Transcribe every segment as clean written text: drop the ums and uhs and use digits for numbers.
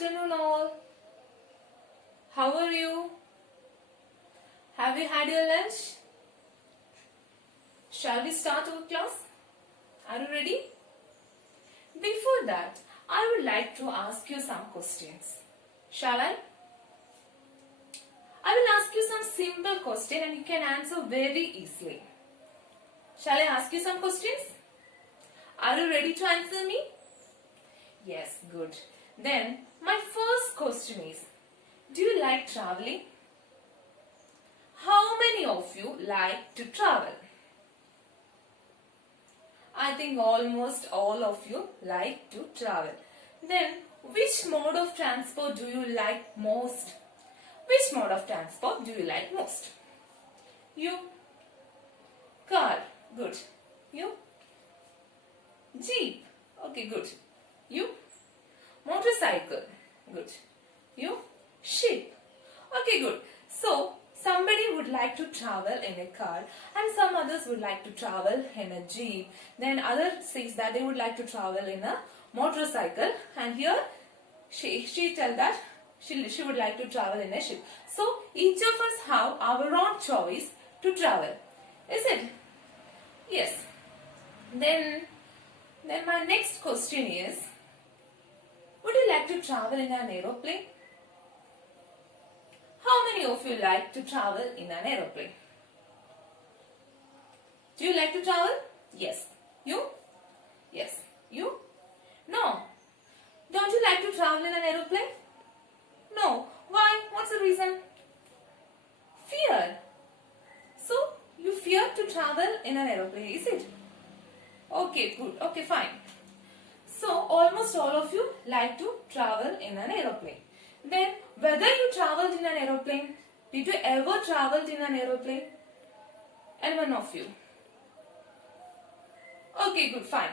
afternoon all. How are you? Have you had your lunch? Shall we start our class? Are you ready? Before that, I would like to ask you some questions. Shall I? I will ask you some simple questions and you can answer very easily. Shall I ask you some questions? Are you ready to answer me? Yes, good. Then, my first question is, do you like traveling? How many of you like to travel? I think almost all of you like to travel. Then, which mode of transport do you like most? Which mode of transport do you like most? You? Car. Good. You? Jeep. Okay, good. You? Motorcycle. Good. You? Ship. Okay, good. So, somebody would like to travel in a car and some others would like to travel in a jeep. Then others says that they would like to travel in a motorcycle, and here she tell that she would like to travel in a ship. So, each of us have our own choice to travel. Is it? Yes. Then my next question is, would you like to travel in an aeroplane? How many of you like to travel in an aeroplane? Do you like to travel? Yes. You? Yes. You? No. Don't you like to travel in an aeroplane? No. Why? What's the reason? Fear. So, you fear to travel in an aeroplane, is it? Okay, good. Okay, fine. So, almost all of you like to travel in an aeroplane. Then, whether you traveled in an aeroplane, did you ever traveled in an aeroplane? Anyone of you? Okay, good, fine.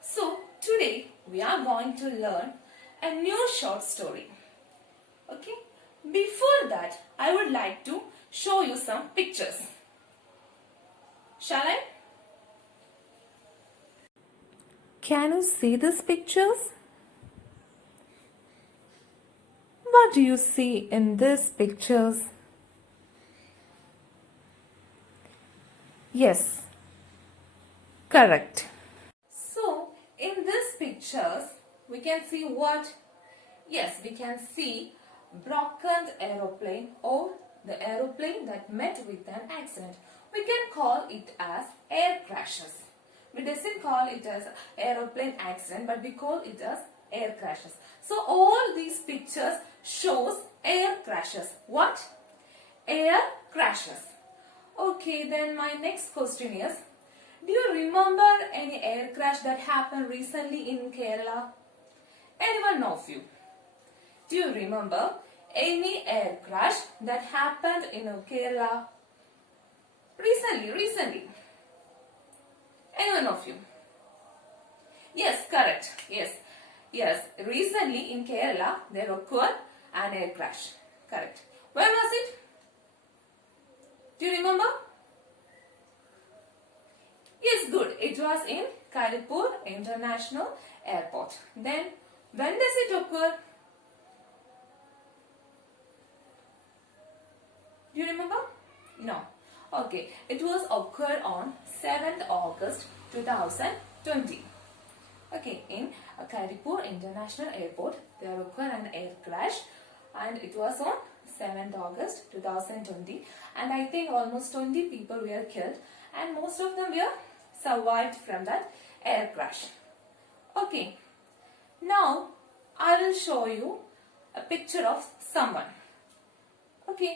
So, today we are going to learn a new short story. Okay? Before that, I would like to show you some pictures. Shall I? Can you see these pictures? What do you see in these pictures? Yes, correct. So, in these pictures, we can see what? Yes, we can see broken aeroplane or the aeroplane that met with an accident. We can call it as air crashes. We doesn't call it as aeroplane accident, but we call it as air crashes. So all these pictures shows air crashes. What? Air crashes. Okay, then my next question is, do you remember any air crash that happened recently in Kerala? Anyone of you? Do you remember any air crash that happened in Kerala? Recently. Anyone of you? Yes, correct. Yes. Recently in Kerala, there occurred an air crash. Correct. Where was it? Do you remember? Yes, good. It was in Karipur International Airport. Then, when does it occur? Do you remember? No. Okay. It was occurred on 7th August 2020. Okay. In Karipur International Airport, there occurred an air crash and it was on 7th August 2020. And I think almost 20 people were killed and most of them were survived from that air crash. Okay. Now, I will show you a picture of someone. Okay.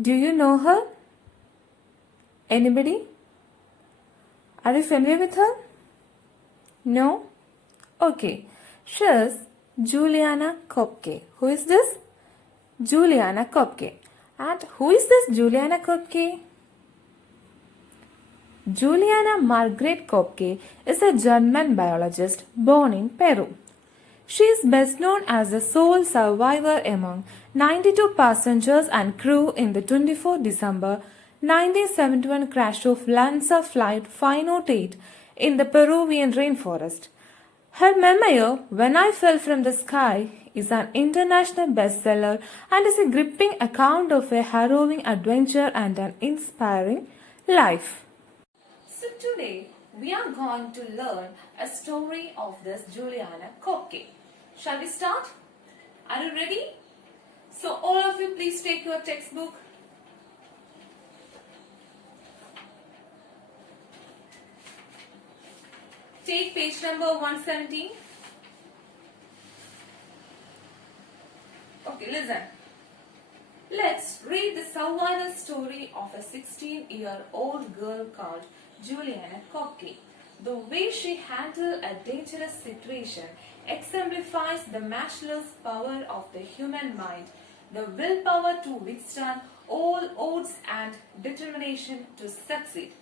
Do you know her? Anybody? Are you familiar with her? No? Okay. She is Juliana Kopke. Who is this? Juliana Kopke. And who is this Juliana Kopke? Juliana Margaret Kopke is a German biologist born in Peru. She is best known as the sole survivor among 92 passengers and crew in the 24 December 1971 crash of Lanza Flight 508 in the Peruvian rainforest. Her memoir, When I Fell from the Sky, is an international bestseller and is a gripping account of a harrowing adventure and an inspiring life. So today we are going to learn a story of this Juliana Kokke. Shall we start? Are you ready? So all of you please take your textbook. Take page number 117. Okay, listen. Let's read the survival story of a 16-year-old girl called Juliana Kokke. The way she handled a dangerous situation exemplifies the matchless power of the human mind, the willpower to withstand all odds and determination to succeed.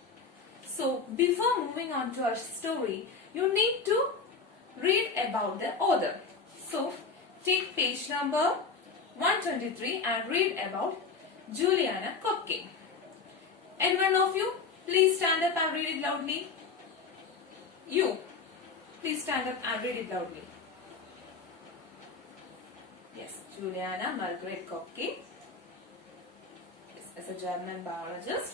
So, before moving on to our story, you need to read about the author. So, take page number 123 and read about Juliana Kokke. And one of you, please stand up and read it loudly. You, please stand up and read it loudly. Yes, Juliana Margaret Kokke is a German biologist.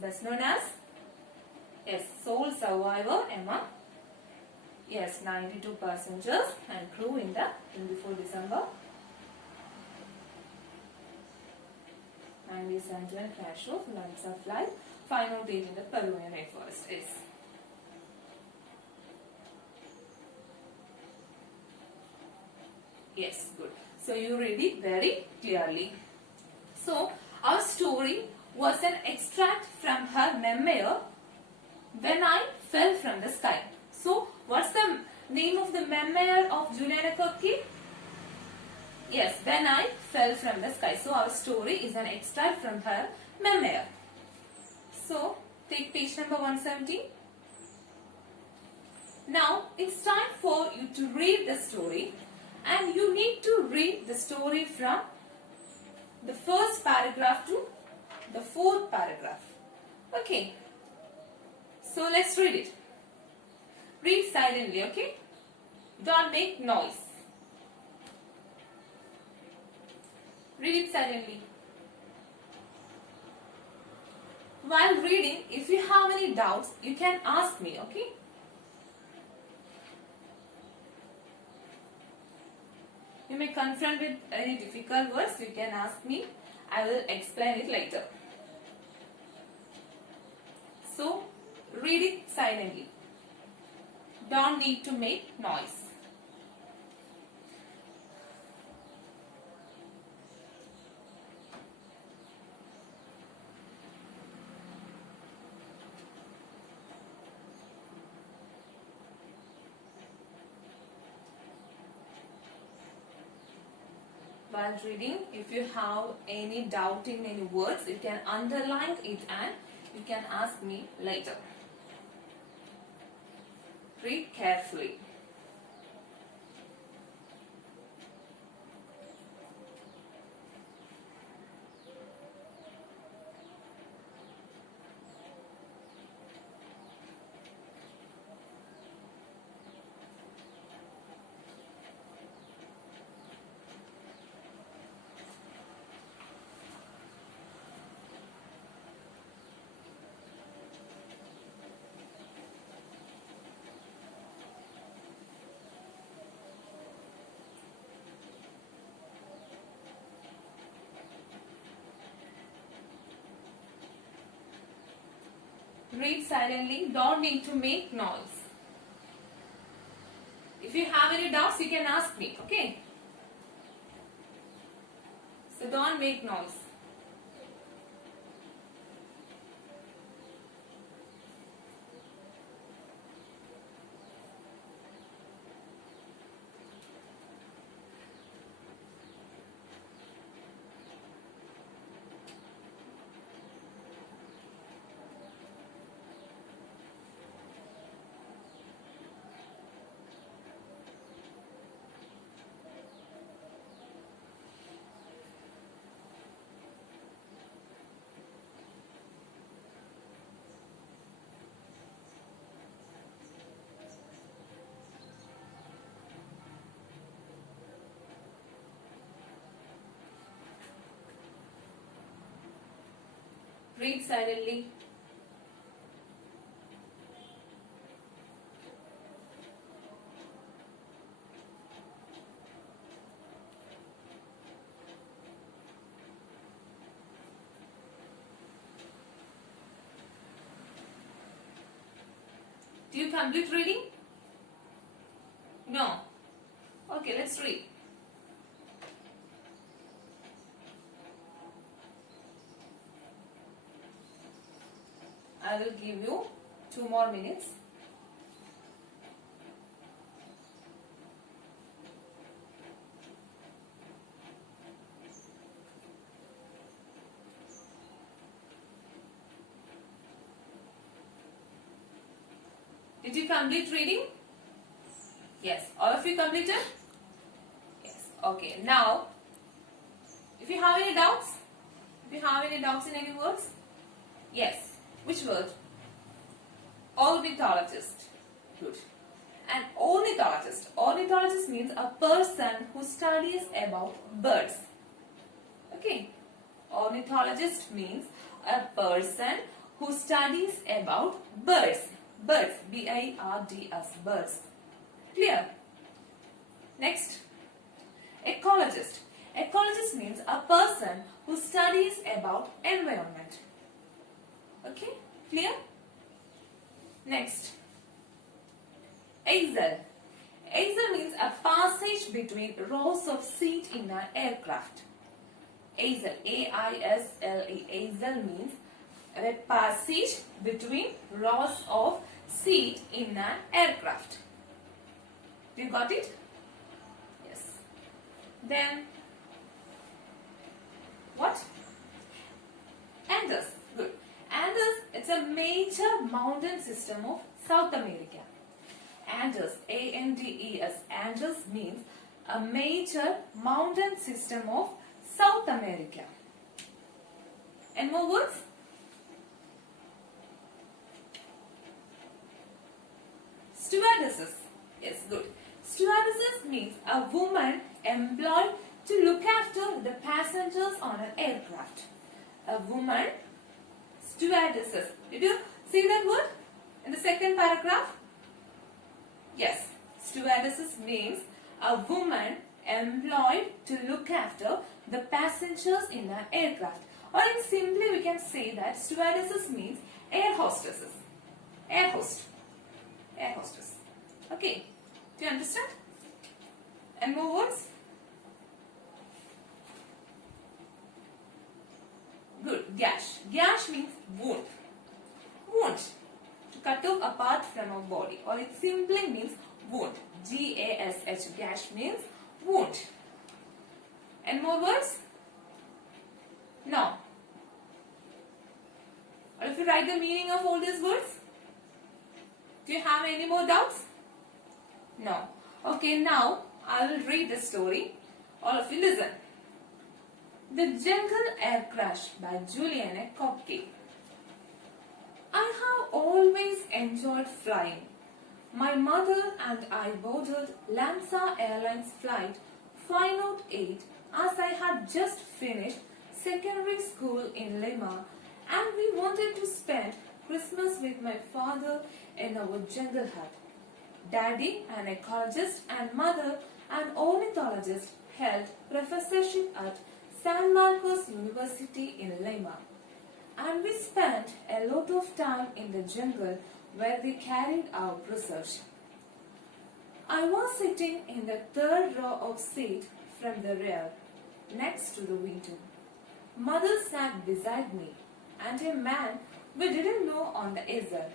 Best known as sole survivor among 92 passengers and crew in the 24 December 1971 crash of Lanza flight 508 in the Peruvian rainforest is. Yes, good. So you read it very clearly. So our story was an extract from her memoir, When I Fell from the Sky. So, what's the name of the memoir of Juliana Kokke? Yes, When I Fell from the Sky. So, our story is an extract from her memoir. So, take page number 117. Now, it's time for you to read the story, and you need to read the story from the first paragraph to the fourth paragraph. Okay. So let's read it. Read silently, okay? Don't make noise. Read it silently. While reading, if you have any doubts, you can ask me, okay? You may confront with any difficult words, you can ask me. I will explain it later. So, read it silently. Don't need to make noise. While reading, if you have any doubt in any words, you can underline it and you can ask me later. Read carefully. Read silently, don't need to make noise. If you have any doubts, you can ask me, okay? So don't make noise. Read silently. Do you complete reading? No. Okay, let's read. I will give you 2 more minutes. Did you complete reading? Yes. All of you completed? Yes. Okay. Now, if you have any doubts, in any words? Yes. Which word? Ornithologist. Good. An ornithologist. Ornithologist means a person who studies about birds. Okay. Ornithologist means a person who studies about birds. Birds. B-I-R-D-S. Birds. Clear? Next. Ecologist. Ecologist means a person who studies about environment. Okay? Clear? Next. Aisle. Aisle means a passage between rows of seats in an aircraft. Aisle. A-I-S-L-E. Aisle means a passage between rows of seats in an aircraft. You got it? Yes. Then, what? Andes. Good. Andes, it's a major mountain system of South America. Andes, A-N-D-E-S. Andes means a major mountain system of South America. Any more words? Stewardesses. Yes, good. Stewardesses means a woman employed to look after the passengers on an aircraft. A woman, stewardesses. Did you see that word in the second paragraph? Yes, stewardesses means a woman employed to look after the passengers in an aircraft. Or in simply we can say that stewardesses means air hostesses. Air host. Air hostess. Okay. Do you understand? And more words? Good. Gash. Gash means wound. Wound. To cut off a part from a body. Or it simply means wound. G-A-S-H. Gash means wound. And more words? No. Or if you write the meaning of all these words? Do you have any more doubts? No. Okay, now I will read the story. All of you listen. The Jungle Air Crash by Juliana Kopke. I have always enjoyed flying. My mother and I boarded LAMSA Airlines flight 508 as I had just finished secondary school in Lima and we wanted to spend Christmas with my father in our jungle hut. Daddy, an ecologist, and mother, an ornithologist, held professorship at San Marcos University in Lima. And we spent a lot of time in the jungle where we carried out research. I was sitting in the third row of seat from the rear, next to the window. Mother sat beside me, and a man we didn't know on the easel.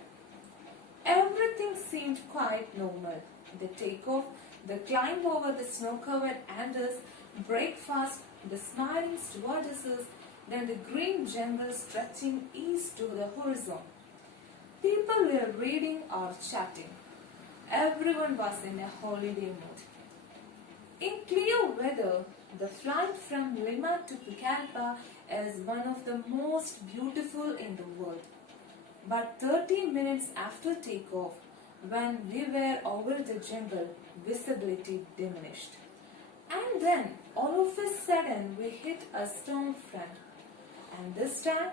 Everything seemed quite normal. The takeoff, the climb over the snow-covered Andes, breakfast, the smiling stewardesses, then the green jungle stretching east to the horizon. People were reading or chatting. Everyone was in a holiday mood. In clear weather, the flight from Lima to Pucallpa is one of the most beautiful in the world. But 30 minutes after takeoff, when we were over the jungle, visibility diminished. And then, all of a sudden, we hit a storm front. And this time,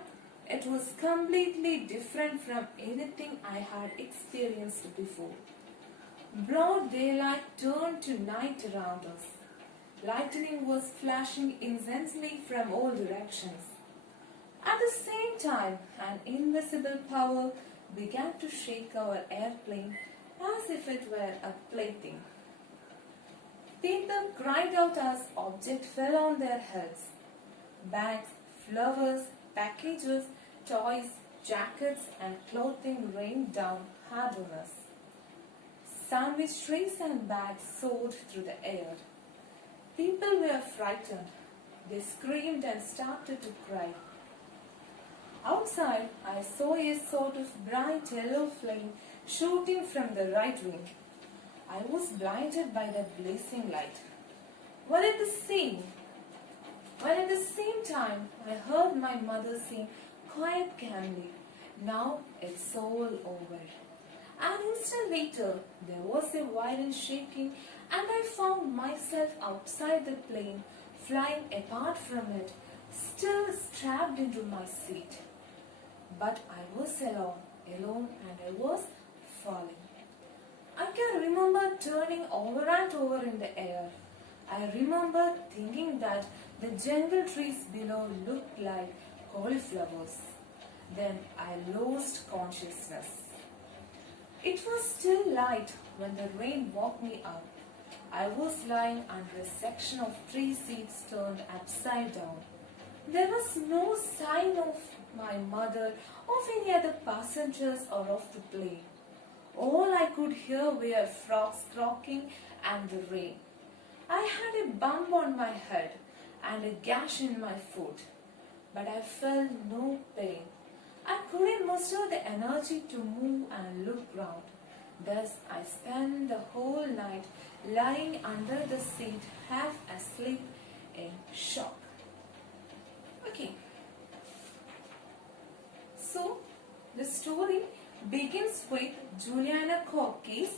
It was completely different from anything I had experienced before. Broad daylight turned to night around us. Lightning was flashing intensely from all directions. At the same time, an invisible power began to shake our airplane as if it were a plaything. People cried out as objects fell on their heads. Bags, flowers, packages, toys, jackets, and clothing rained down hard on us. Sandwich trays and bags soared through the air. People were frightened. They screamed and started to cry. Outside, I saw a sort of bright yellow flame shooting from the right wing. I was blinded by that blazing light. While at the same time, I heard my mother say quite calmly, "Now it's all over." An instant later, there was a violent shaking and I found myself outside the plane, flying apart from it, still strapped into my seat. But I was alone and I was falling. I can remember turning over and over in the air. I remember thinking that the jungle trees below looked like cauliflowers. Then I lost consciousness. It was still light when the rain woke me up. I was lying under a section of tree seats turned upside down. There was no sign of my mother, of any other passengers, or of the plane. All I could hear were frogs croaking and the rain. I had a bump on my head and a gash in my foot, but I felt no pain. I couldn't muster the energy to move and look round. Thus, I spent the whole night lying under the seat, half asleep in shock. Okay. So, the story begins with Juliana Corkis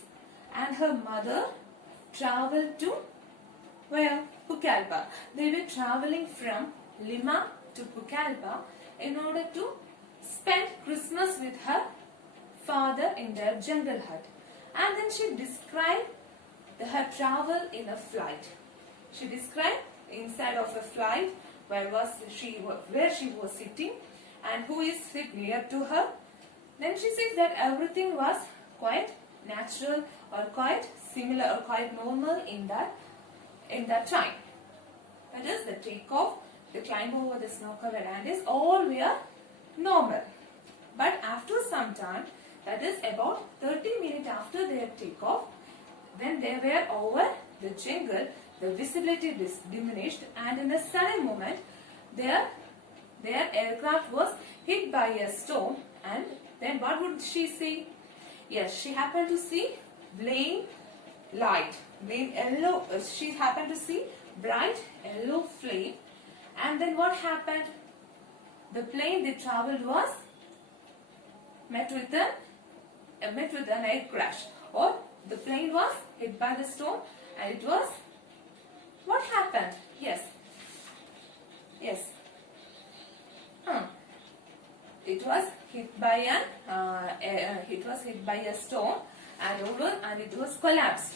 and her mother traveled to where? Pucallpa. They were traveling from Lima to Pucallpa in order to spend Christmas with her father in their jungle hut. And then she described her travel in a flight. She described inside of a flight where she was sitting and who is sit near to her. Then she says that everything was quite natural or quite similar or quite normal in that time. That is the takeoff, the climb over the snow-covered Andes, all were normal. But after some time, that is about 30 minutes after their takeoff, when they were over the jungle, the visibility diminished and in a sudden moment, their aircraft was hit by a storm. And then what would she see? Yes, she happened to see flame light, flame yellow. She happened to see bright yellow flame. And then what happened? The plane they traveled was met with an air crash, or the plane was hit by the storm, and it was what happened? Yes. It was hit by a storm and it was collapsed.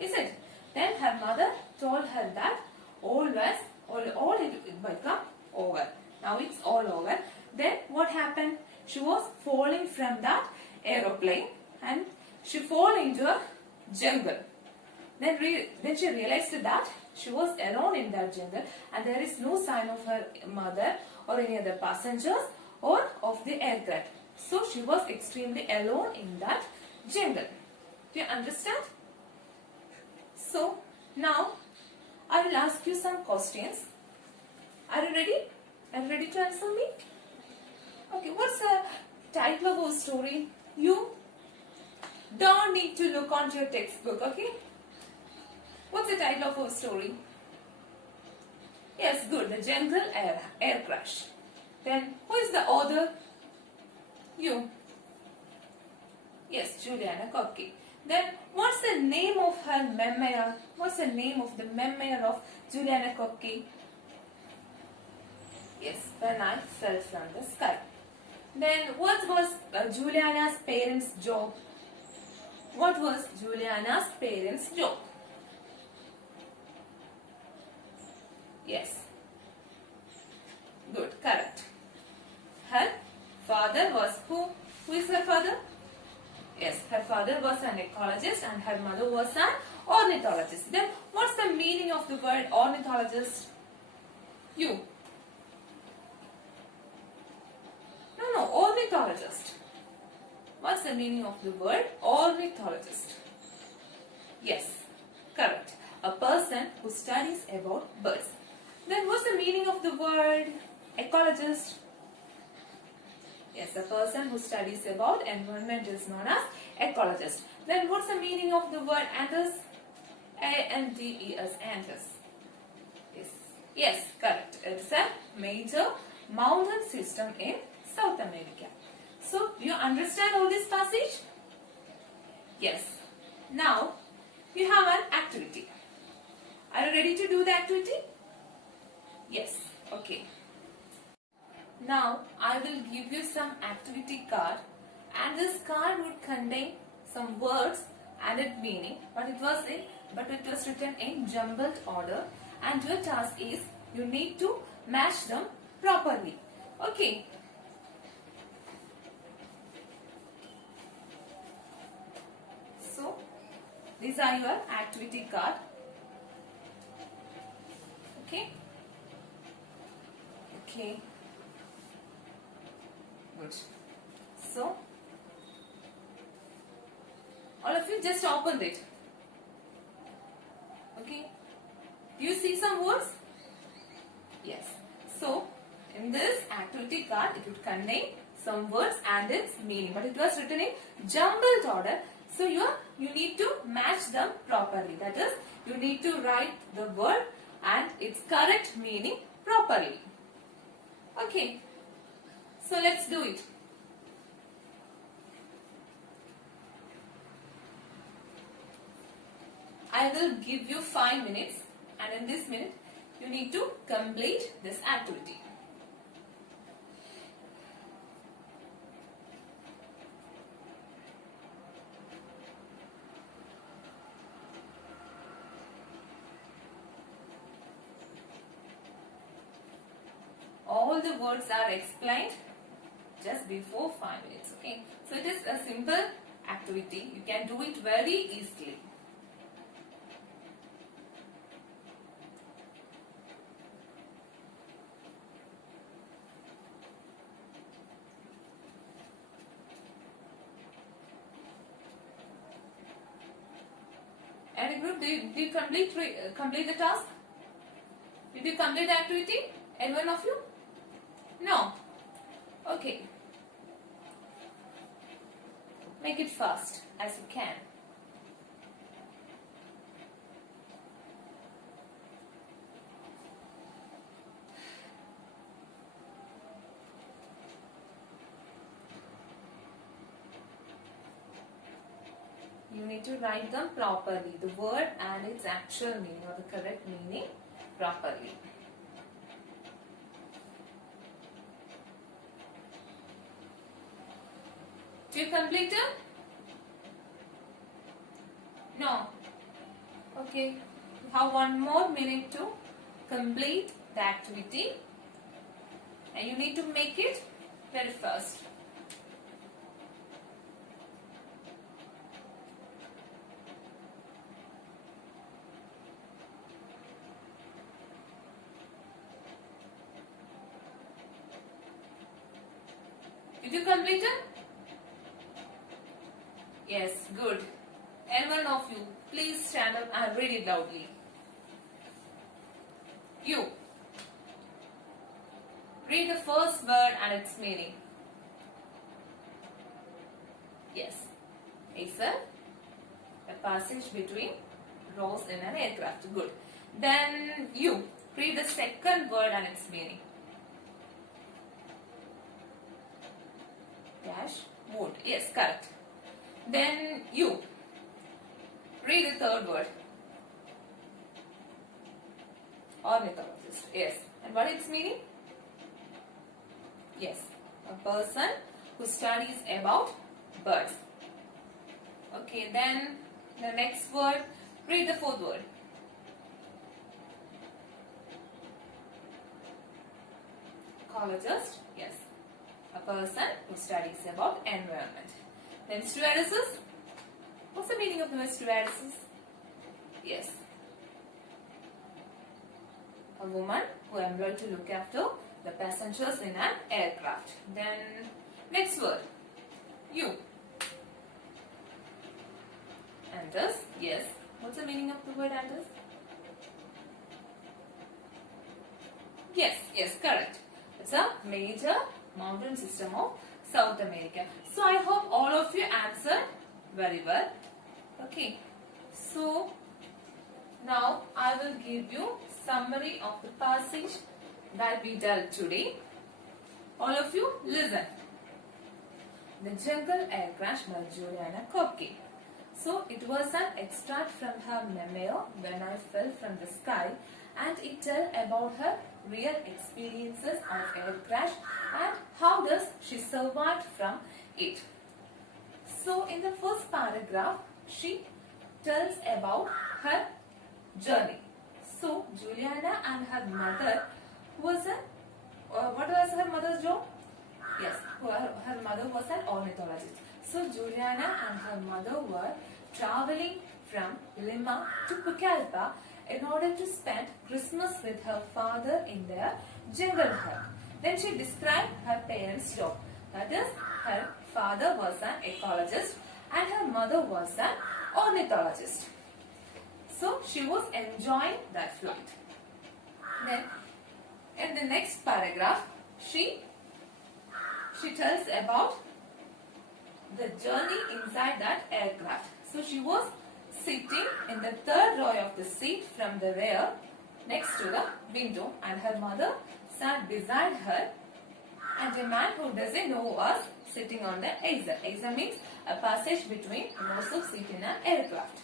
Is it? Then her mother told her that all it become over. Now it's all over. Then what happened? She was falling from that aeroplane and she fell into a jungle. Then she realized that she was alone in that jungle and there is no sign of her mother or any other passengers or of the aircraft. So she was extremely alone in that jungle. Do you understand? So now I will ask you some questions. Are you ready? Are you ready to answer me? Okay, what's the title of our story? You don't need to look onto your textbook, okay? What's the title of our story? Yes, good. The jungle air crash. Then, who is the author? You. Yes, Juliana Koepke. Then, what's the name of her memoir? What's the name of the memoir of Juliana Koepke? Yes, When I Fell from the Sky. Then what was Juliana's parents' job? What was Juliana's parents' job? Yes. Good, correct. Her father was who? Who is her father? Yes, her father was an ecologist and her mother was an ornithologist. Then what's the meaning of the word ornithologist? You. No, ornithologist. What's the meaning of the word ornithologist? Yes, correct. A person who studies about birds. Then what's the meaning of the word ecologist? Yes, a person who studies about environment is known as ecologist. Then what's the meaning of the word Andes? A-N-D-E-S, Andes. Yes, correct. It's a major mountain system in South America. So, do you understand all this passage? Yes. Now, you have an activity. Are you ready to do the activity? Yes. Okay. Now, I will give you some activity card and this card would contain some words and its meaning, but it was written in jumbled order, and your task is you need to match them properly. Okay. So, these are your activity card. Okay. Okay. Good. So, all of you just open it. Okay. Do you see some words? Yes. So, in this activity card, it would contain some words and its meaning, but it was written in jumbled order. So, you need to match them properly. That is, you need to write the word and its correct meaning properly. Okay. So, let's do it. I will give you 5 minutes, and in this minute you need to complete this activity. All the words are explained just before 5 minutes. Okay, so it is a simple activity. You can do it very easily. Any group, did you complete the task? Did you complete the activity? Any one of you? No. Okay. Make it fast as you can. You need to write them properly, the word and its actual meaning or the correct meaning properly. Do you complete it? No. Okay. You have 1 more minute to complete the activity and you need to make it very fast. Did you complete it? Yes, good. And one of you, please stand up and read it loudly. You. Read the first word and its meaning. Yes. It's a passage between rows in an aircraft. Good. Then you. Read the second word and its meaning. Dash wood. Yes, correct. Then you. Read the third word. Ornithologist. Yes. And what is its meaning? Yes. A person who studies about birds. Okay, then the next word, read the fourth word. Ecologist, yes. A person who studies about environment. Then stewardesses. What's the meaning of the word stewardesses? Yes. A woman who employed to look after the passengers in an aircraft. Then next word. You. Andes, yes. What's the meaning of the word Andes? Yes, correct. It's a major mountain system of South America. So I hope all of you answered very well. Okay. So now I will give you summary of the passage that we dealt today. All of you listen. The Jungle Air Crash by Juliana Koepke. So it was an extract from her memoir When I Fell from the Sky, and it tells about her real experiences of air crash and how does she survived from it. So in the first paragraph she tells about her journey. So Juliana and her mother was what was her mother's job? Yes, her mother was an ornithologist. So Juliana and her mother were traveling from Lima to Pucallpa in order to spend Christmas with her father in their jungle hut. Then she described her parents' job. That is, her father was an ecologist and her mother was an ornithologist. So she was enjoying that flight. Then in the next paragraph, she tells about the journey inside that aircraft. So she was sitting in the third row of the seat from the rear next to the window, and her mother sat beside her, and a man who doesn't know was sitting on the exit. Exit means a passage between rows of seats in an aircraft.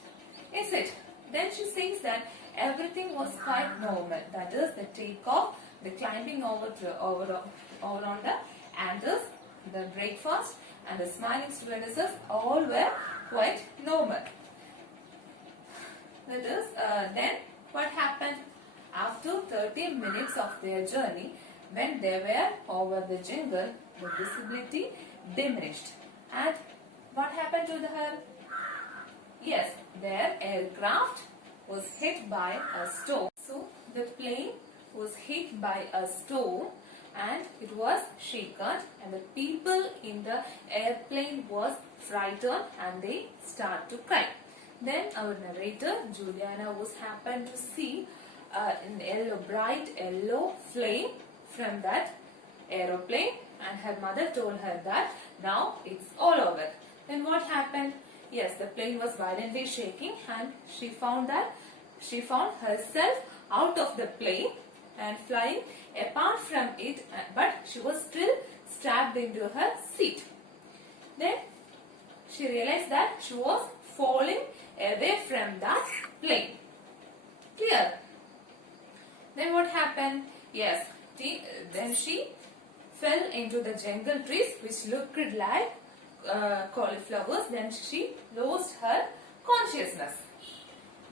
Is it? Then she says that everything was quite normal. That is the takeoff, the climbing over on the Andes, the breakfast and the smiling stewardesses all were quite normal. That is, then what happened? After 30 minutes of their journey, when they were over the jungle, the visibility diminished. And what happened to her? Yes, their aircraft was hit by a storm. So the plane was hit by a storm and it was shaken, and the people in the airplane was frightened and they start to cry. Then our narrator Juliana was happened to see an yellow, bright yellow flame from that aeroplane, and her mother told her that now it's all over. Then what happened? Yes, the plane was violently shaking and she found herself out of the plane and flying apart from it, but she was still strapped into her seat. Then she realized that she was falling away from that plane. Clear? Then what happened? Yes, then she fell into the jungle trees which looked like cauliflowers. Then she lost her consciousness.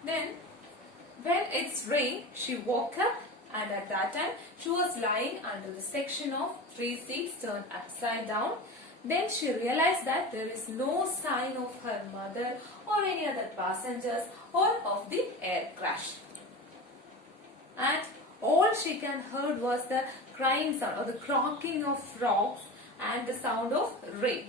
Then when it's rained, she woke up, and at that time she was lying under the section of 3 seats turned upside down. Then she realized that there is no sign of her mother or any other passengers or of the air crash. And all she can heard was the crying sound or the croaking of frogs and the sound of rain.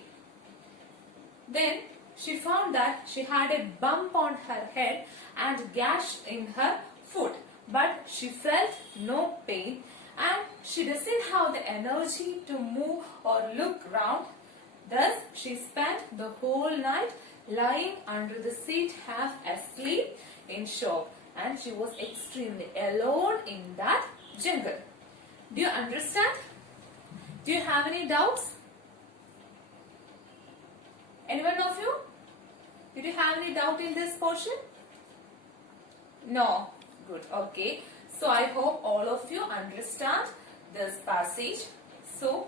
Then she found that she had a bump on her head and gash in her foot, but she felt no pain and she doesn't have the energy to move or look round. Thus, she spent the whole night lying under the seat half asleep in shock, and she was extremely alone in that jungle. Do you understand? Do you have any doubts? Anyone of you? Did you have any doubt in this portion? No. Good. Okay. So I hope all of you understand this passage. So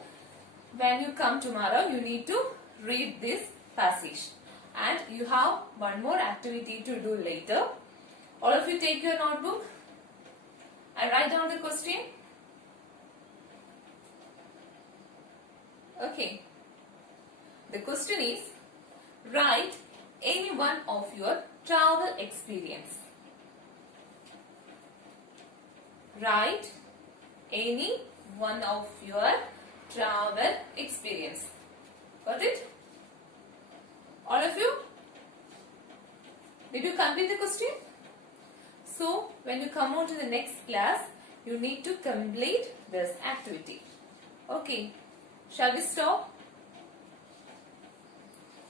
when you come tomorrow, you need to read this passage. And you have one more activity to do later. All of you take your notebook and write down the question. Okay. The question is, write any one of your travel experience. Write any one of your travel experience. Got it? All of you? Did you complete the question? So, when you come on to the next class, you need to complete this activity. Okay. Shall we stop?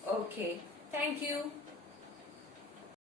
Okay. Thank you.